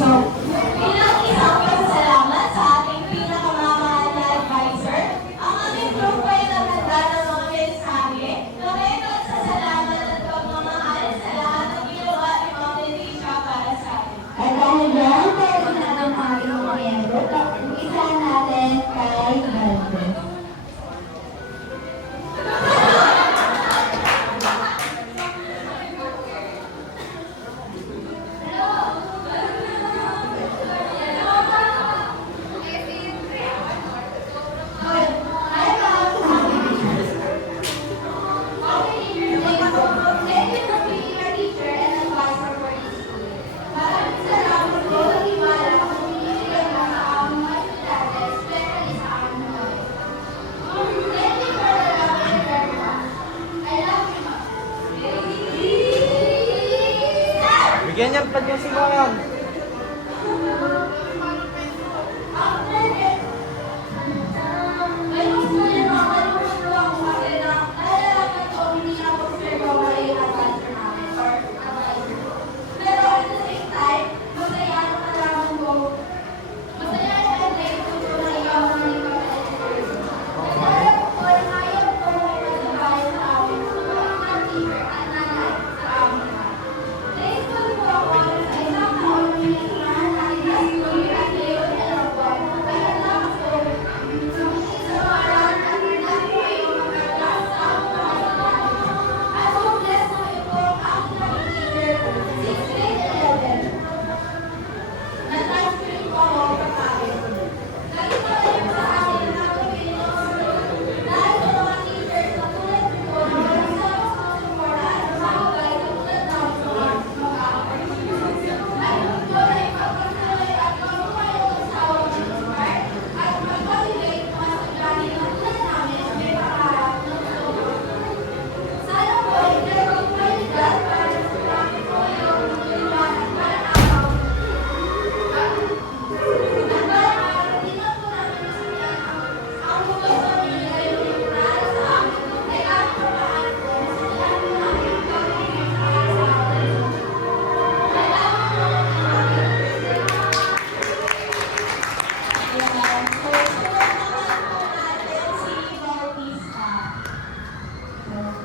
bilang isang pasasalamat sa ating pinakamamahal na advisor, ang aming grupo ay naghanda ng mga mensahe, komento at pasasalamat at pagmamahal sa lahat ng ginawa ni Ma'am Leticia para sa atin. At dahil yan, tayo na ng aming mga miyembro, isa natin kay Valdez. Bigyan niya pag yung simangan.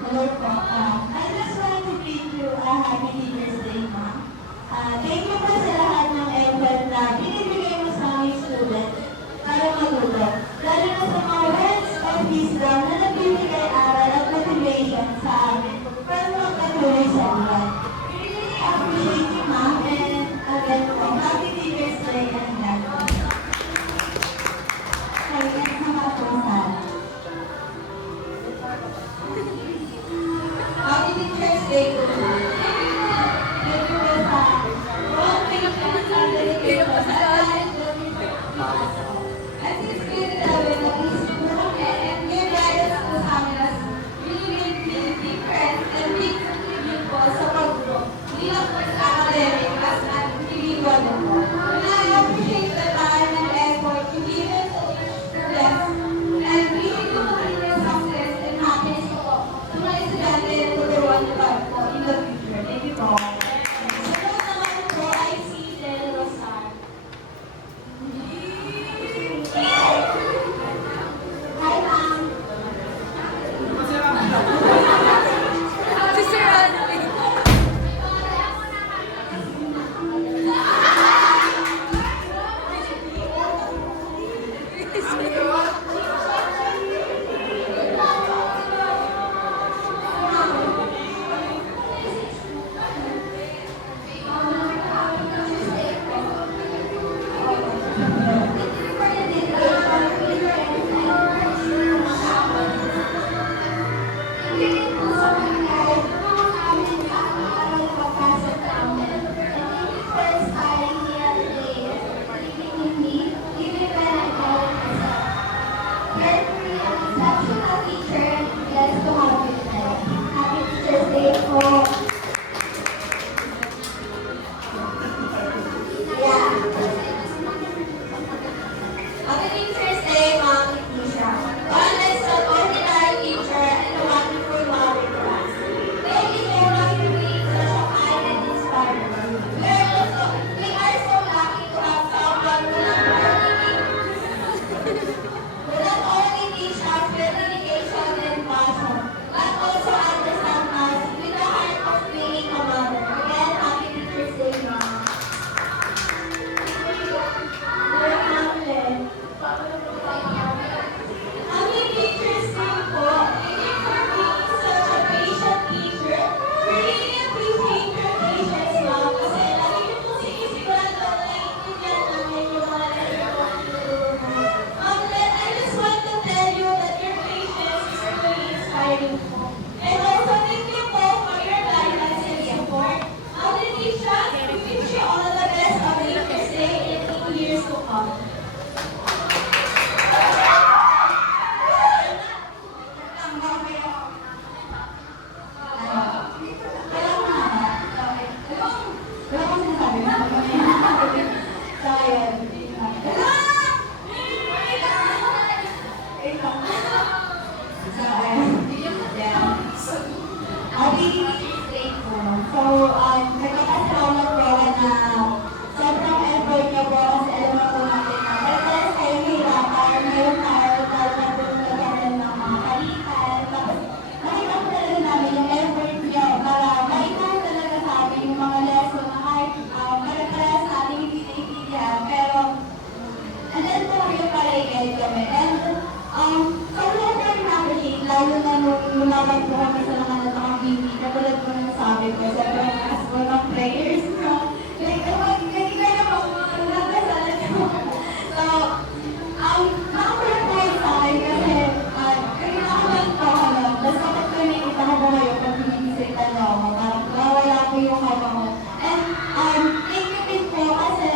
Hello po. I just want to greet you a happy Teacher's Day, ma'am. Thank you po sa lahat ng effort na binibigay mo sa aming student para matuto. Lalo na sa mga words of wisdom na nagbibigay aral at motivation sa amin para magpatuloy sa buwan. We really appreciate you, ma'am, and again po, happy Teacher's Day and God bless. Kaya sama po sana. Happy Teacher's Day to you. Thank you po sa all patience and dedication sa lahat ng At this grade 11, nag-isip po kami and give guidance sobrang taas po ng prayers ko. Like, kapag hindi kayo magdadasalan ko. So, nakaprepare sa akin kasi, kanina ako lang po, tapos kapag nakikita ko po kayo, pag binibisitan niyo ako, parang wala po yung haba ko. And, thank you din po kasi,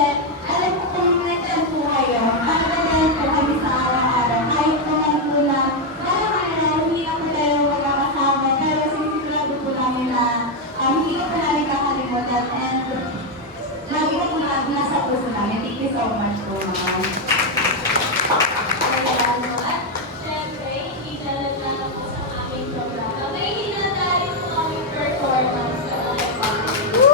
alam ko kung nandiyan po kayo, nakagandaan po kami sa araw-araw, kahit naman po na, hindi na po tayo magkakasama, pero sinisigurado po namin na, hindi ko po namin kakalimutan, and, lagi na po nasa puso namin. Thank you so much po, ma'am. At syempre, hindi na lang po sa aming programa. May hinatayin po aming performance sa mga pamilya.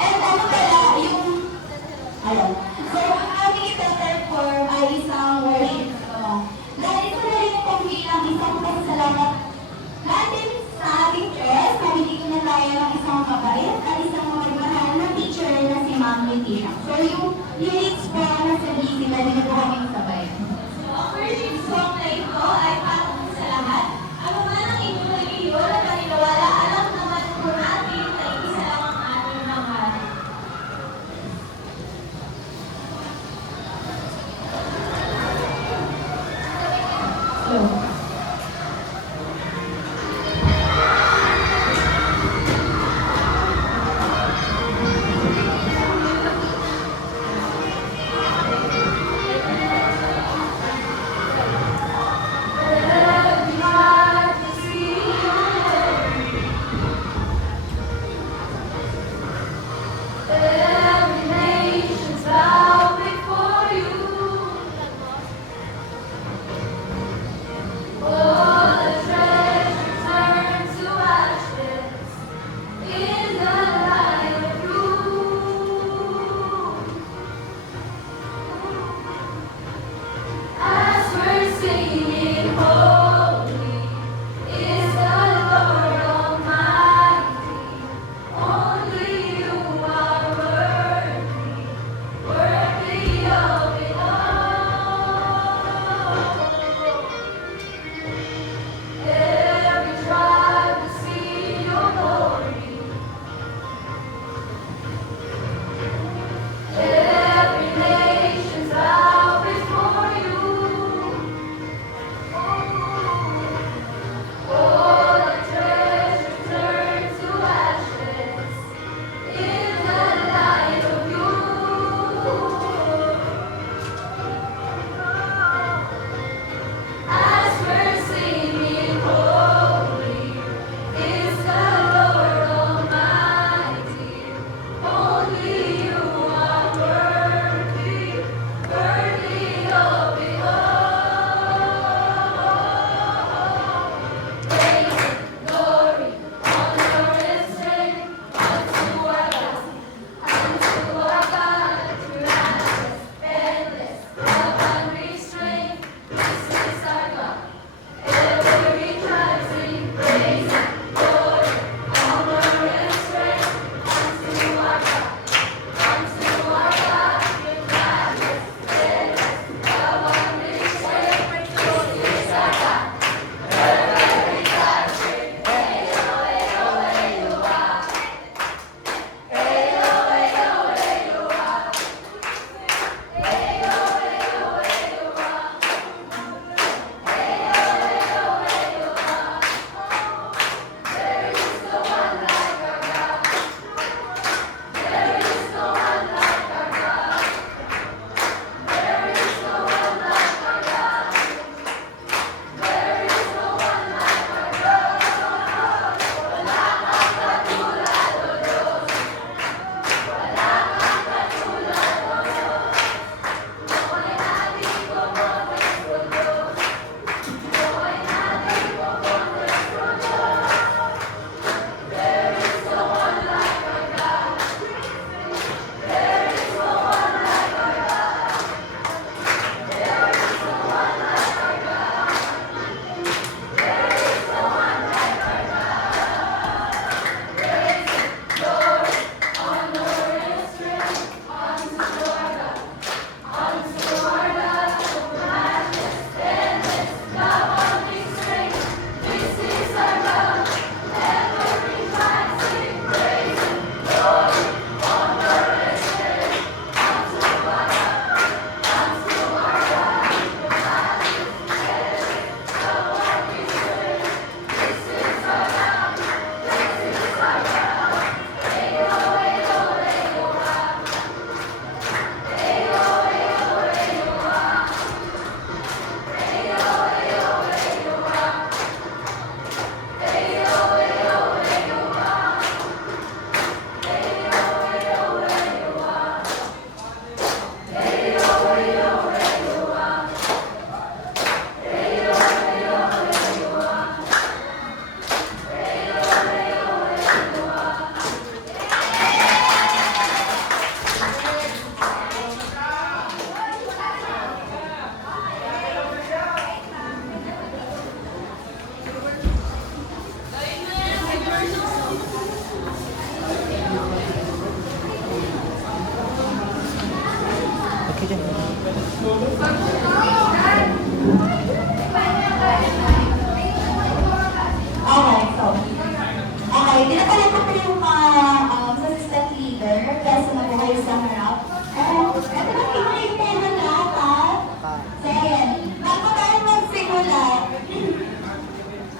And ano pala, ayun. So, ang aming ita-perform ay isang worship song. Dahil ito na rin itong bilang isang pasalamat natin sa ating church na binigyan na tayo ng isang mabait at isang magmahal na teacher na si Ma'am Leticia. So, yung lyrics po na sa busy, pwede na po kami sabay. So, ang worship song na ito ay para po sa lahat. Ano man ang inyong reliyon at paniniwala, alam naman po natin na isa lang ang ating nangaral. So,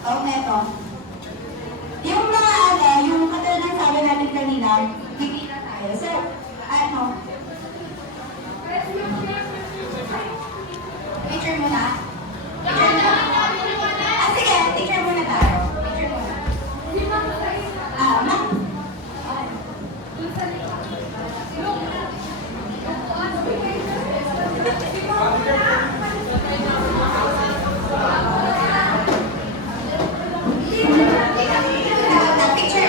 Oh, neto. Yung mga yung katulad ng sabi natin kanina, kikita tayo. So, ano? Picture muna. Picture muna. Sige, picture muna tayo. Picture muna. Ma'am. Picture.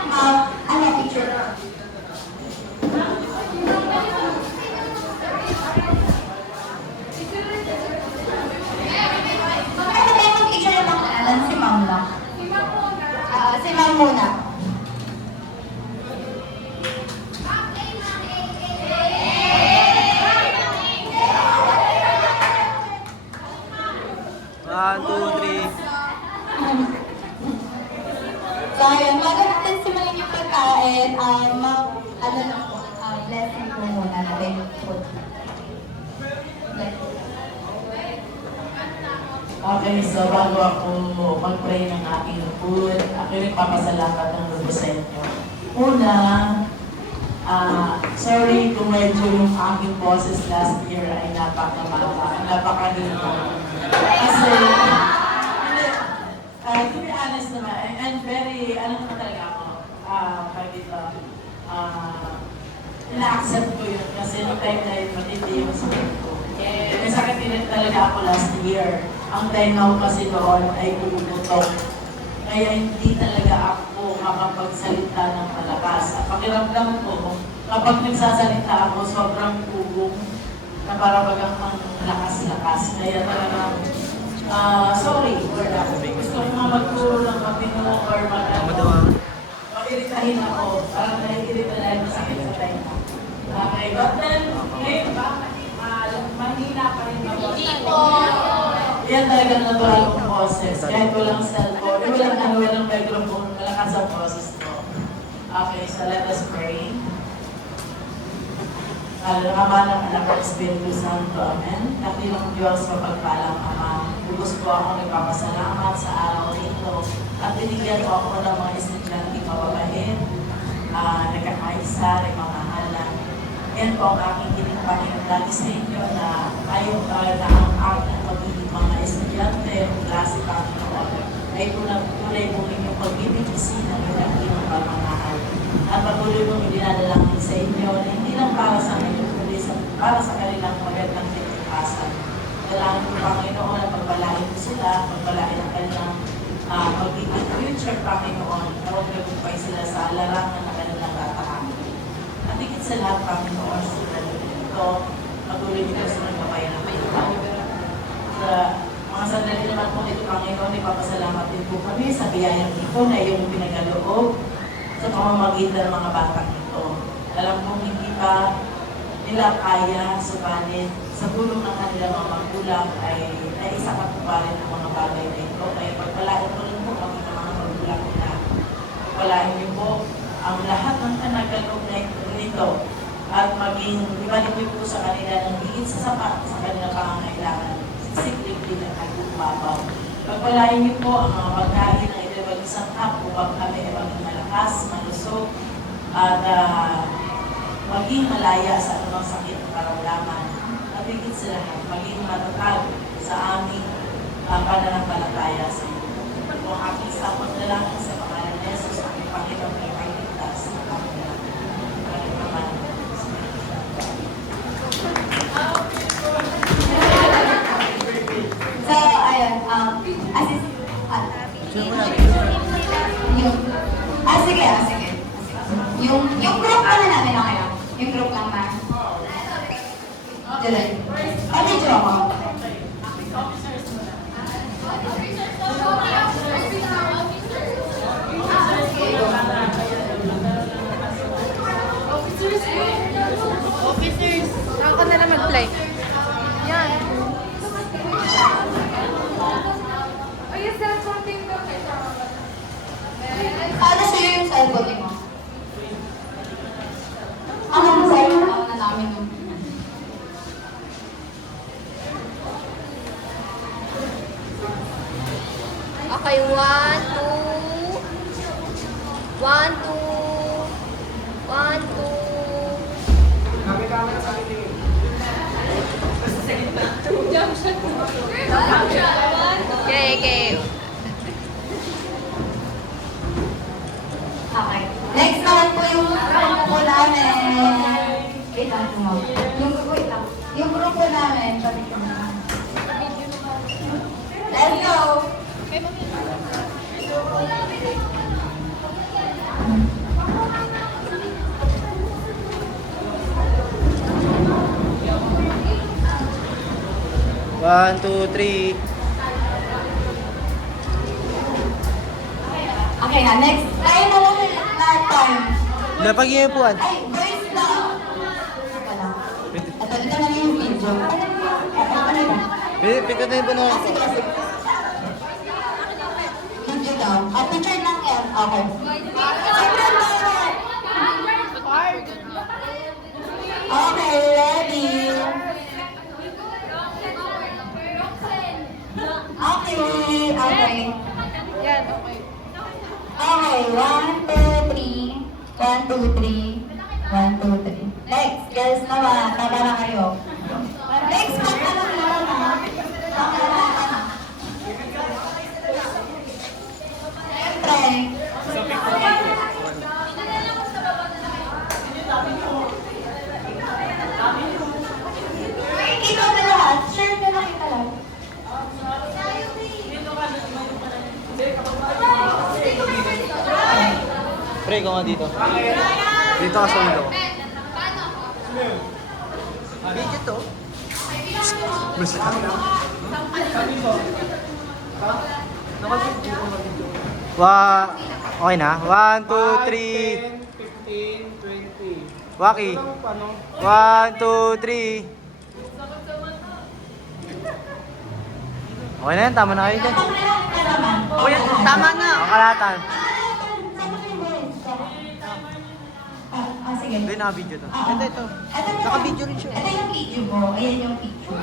Picture? Picture na pangalan? Si Ma'am lang. Si Ma'am muna. One, two, three. So, ayun, bago natin simulan yung pagkain, ano lang po, blessing po muna natin yung food. Okay, so bago ako mag-pray ng aking food, ako rin papasalamat ng loob sa inyo. Una, sorry kung medyo yung aking boses last year ay napakaganda. Kasi, to be honest naman, and very, ano naman talaga ako, ina-accept ko yun kasi nung time na yun, matindi yung sakit ko. May sakit din talaga ako last year. Ang tengaw kasi doon ay pumuputok. Kaya hindi talaga ako makapagsalita ng malakas. At pakiramdam ko, kapag nagsasalita ako, sobrang pugong na para bagang ang lakas-lakas. Kaya talagang, sorry for that. Gusto ko nga magturo ng mapino or mag-iritahin ako. Parang naiirita dahil masakit sa tenga. Okay, but then, ngayon ba? Mahina pa rin ako. Yan talaga natural kong boses. Kahit walang cellphone, walang microphone, malakas ang boses ko. Okay, so let us pray. Ama ng anak ng Espiritu Santo, Amen. Dakilang Diyos, mapagpalang Ama. Bugos po ako nagpapasalamat sa araw nito at binigyan po ako ng mga estudyante mababait, nagkakaisa, nagmamahalan. Yan po ang aking kinipangin lagi sa inyo na ayaw na ang aking magiging mga estudyante o klase Panginoon ay tunay po inyong pagbibigisi ng ilang pamamahal. At patuloy mong idinadalangin sa inyo na hindi lang para sa inyo, kundi para sa kanilang magandang kinabukasan. Dalangin po Panginoon na pagbalain mo sila, pagbalain ang kanilang magiging future Panginoon na huwag nagupay sila sa larangan na kanilang tatakamin. At higit sa lahat, Panginoon, sulat ito, patuloy nito sa nagpapayan ng ito. Sa mga sandali naman po ito, Panginoon, ipapasalamat din po kami sa biyayang ito na iyong pinagaloob sa pamamagitan ng mga batang ito. Alam kong hindi pa nila kaya, subalit sa tulong ng kanilang mga magulang ay naisakap po pa rin ang mga bagay na ito. Kaya pagpalain mo rin po kami ng mga magulang na pagpalain niyo po ang lahat ng kanagalog na nito at maging ibalik niyo po sa kanila ng higit sa sapat sa kanilang pangangailangan. Siklik din ang agumbabaw. Pagpalain niyo po ang mga pagkain na ito ay isang hap upang kami ay maging malakas, malusog, at maging malaya sa anumang sakit at karamdaman. At higit sa lahat, maging matatag sa aming pananampalataya sa iyo. Kung aking sapot na lang sa pangalan ni Jesus, aking Panginoon ay pagligtas sa kanilang naman. So, ayun, sige. Yung group na namin, okay lang. Yung group lang na. Diyan. Video ako. Officers, ako na lang mag-play. Yan. Ay, yung cellphone din ko. Ano sa'yo yung cellphone mo? Ano mo sa'yo? Ano na namin yung... Okay, 1, 2. 1, 2. Okay, okay. Okay. Next naman po yung grupo namin. Wait lang mo. Yung grupo namin, sabi ko na. Let's go! One, two, three. Okay na, next. Tayo na lang yung last time. Lapag yung upuan. Ay, boys na! Wala. Ito na lang yung video. Ano ba? Pikat na yung puno. Sige, sige. Video daw. Picture lang yan. Okay. Okay, ready. Okay, okay. Yan, okay. Okay, 1, 2, 3. 1, 2, 3. 1, 2, 3. Next, girls naman. Tama na kayo. Next, kanta na naman ha. Okay na. Siyempre. Ikaw na lahat. Share na lang kita lang. Pre, ikaw nga dito. Dito ka sa ulo. Video to? Basta ka. Okay na? 1, 2, 3. 15, 20. Waki. 1, 2, 3. Okay na yan, tama na kayo dyan. Tama na. Makalatan. Sige. Hindi, naka-video to. Ito. Naka-video rin siya. Ito yung video mo. Ayan yung picture.